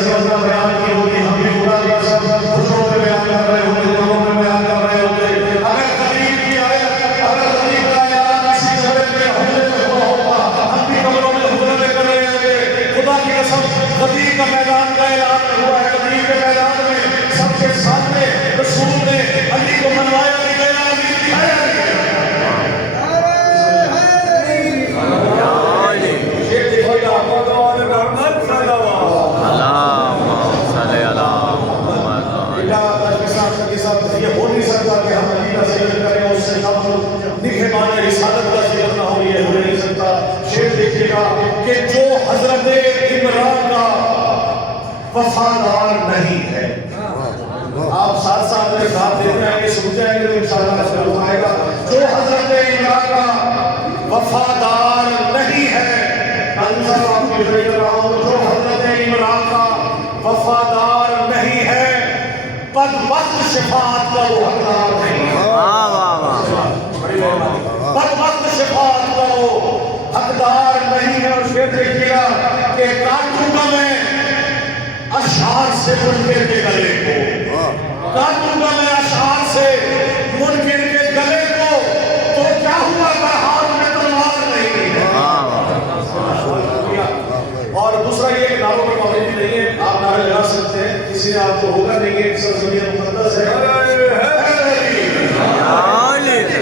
عظمت کا بیان کی ہوتی، ہم بھی خدا کی قسم خوشوں میں بیان کر رہے ہوتے، دلوں میں بیان کر رہے ہوتے۔ اگر خلیل کی آیت، اگر خلیل کا اعلان کسی جگہ پہ حملے میں ہوا ہوتا، ہم بھی قبروں میں حضور کر رہے ہوتے۔ خدا کی قسم غدیر کا میدان کا اعلان ہوا ہے، غدیر کے میدان میں سب کے سامنے رسول نے علی کو منوایا بھی گیا، علی دکھایا بھی گیا۔ یہ ہو نہیں سکتا کہ ہم علی کا ذکر کریں اس سے قبل نگہبان رسالت کا ذکر نہ ہو، یہ ہو نہیں سکتا۔ شعر دیکھیے گا کہ جو حضرت عمران کا وفادار نہیں ہے، آپ ساتھ ساتھ میرے ساتھ دیکھ رہے ہیں، سن جائیں گے تو انشاءاللہ اثر آئے گا۔ جو حضرت عمران کا وفادار نہیں ہے، اللہ آپ کی بھیج رہا ہوں، جو حضرت عمران کا وفادار نہیں ہے، بدبخت شفاعت کا وہ حقدار نہیں ہے۔ بدبخت شفاعت کا وہ حقدار نہیں ہے۔ اور پھر دیکھیے گا کہ کاٹوں گا میں اشعار سے منکر کے گلے کو، کاٹوں گا میں اشعار سے منکر کے گلے کو، تو کیا ہوا اگر ہاتھ میں تلوار نہیں ہے۔ اور دوسرا یہ کہ نعروں کی پابندی نہیں ہے، آپ نعرے لگا سکتے ہیں، کسی نے آپ کو ہوگا نہیں کہ ایک سرزمین مقدس ہے۔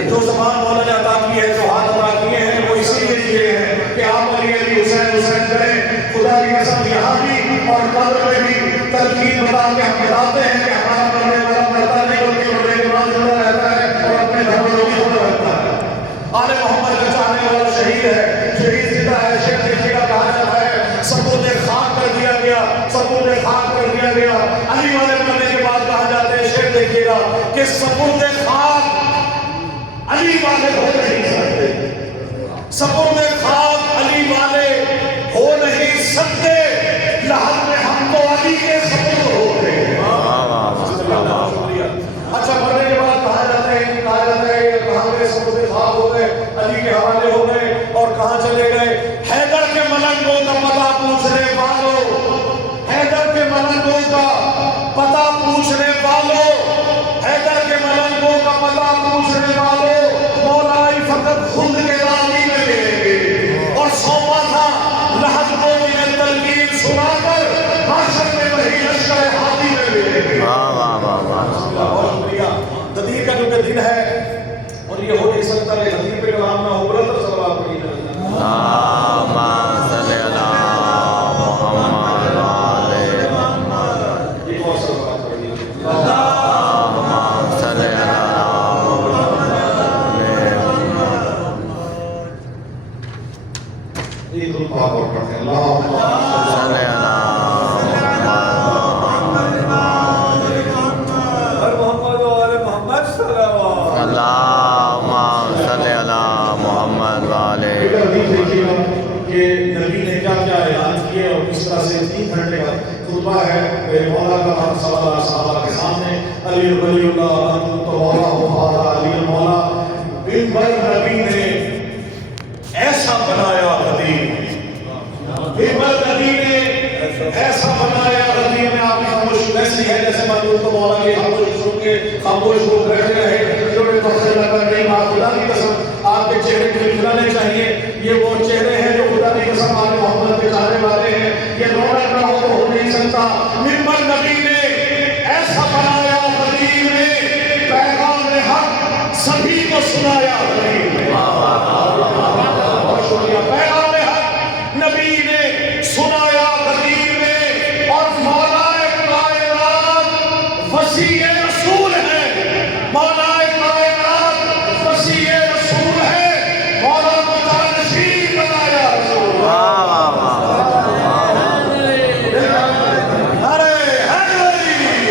جو زبان مولا نے عطا کی ہے، جو ہاتھ عطا کیے ہیں، وہ اسی لیے دیے ہیں کہ آپ علی علی حسین حسین کریں۔ خدا کی قسم یہاں بھی اور قبر میں بھی تلقین بتا کے ہم بتاتے ہیں کہ ہمارا مرنے والا مرتا نہیں بلکہ مرنے کے بعد زندہ رہتا ہے اور اپنے گھر والوں کی خبر رکھتا ہے۔ آل محمد کا چاہنے والا شہید ہے، شہید زندہ ہے۔ شیخ دیکھیے گا کہا جاتا ہے سپرد خاک کر دیا گیا، سپرد خاک کر دیا گیا۔ علی والے مرنے کے بعد کہا جاتا ہے، شیخ دیکھیے گا کہ سپرد خاک علی والے ہو نہیں سکتے، سپرد خاک علی والے ہو نہیں سکتے، لحد میں ہم تو علی کے سپرد ہوتے ہیں۔ اچھا مرنے کے بعد کہا جاتا ہے کہاں گئے؟ سپرد خاک ہو گئے، علی کے حوالے ہو گئے، اور کہاں چلے گئے؟ حیدر کے ملنگوں کا پتہ پوچھنے والوں، حیدر کے ملنگوں کا پتہ پوچھنے والوں، حیدر کے ملنگوں کا پتہ پوچھنے والوں، مولا علی فقط خود کے راضی میں ملیں گے۔ اور سونپا تھا لحد کو انہیں تلقین سنا کر محشر میں وہی لشکر ہادی میں ملیں گے۔ بہت شکریہ۔ غدیر کا جو کہ دن ہے، اور یہ ہو نہیں سکتا کہ غدیر پہ کلام نہ ہو، بلند تر صلوات پڑھیے۔ کہ نبی نے کیا کیا اعلان کیے اور کس طرح سے 3 گھنٹے کا خطبہ ہے میرے مولا کا صحابہ کے سامنے۔ علی ولی اللہ انت مولا ہمارا علی مولا بن بھائی نبی نے ایسا بنایا غدیر، بن بھائی نبی نے ایسا بنایا غدیر میں آپ کی خاموش ایسی ہے جیسے منظور تو مولا کے خاموش سن کے خاموش ہو بیٹھے رہے، جوڑے تفصیل لگا نہیں۔ آپ خدا کی قسم آپ کے چہرے کھلکھلانے چاہیے، یہ وہ چہرے ہیں جو خدا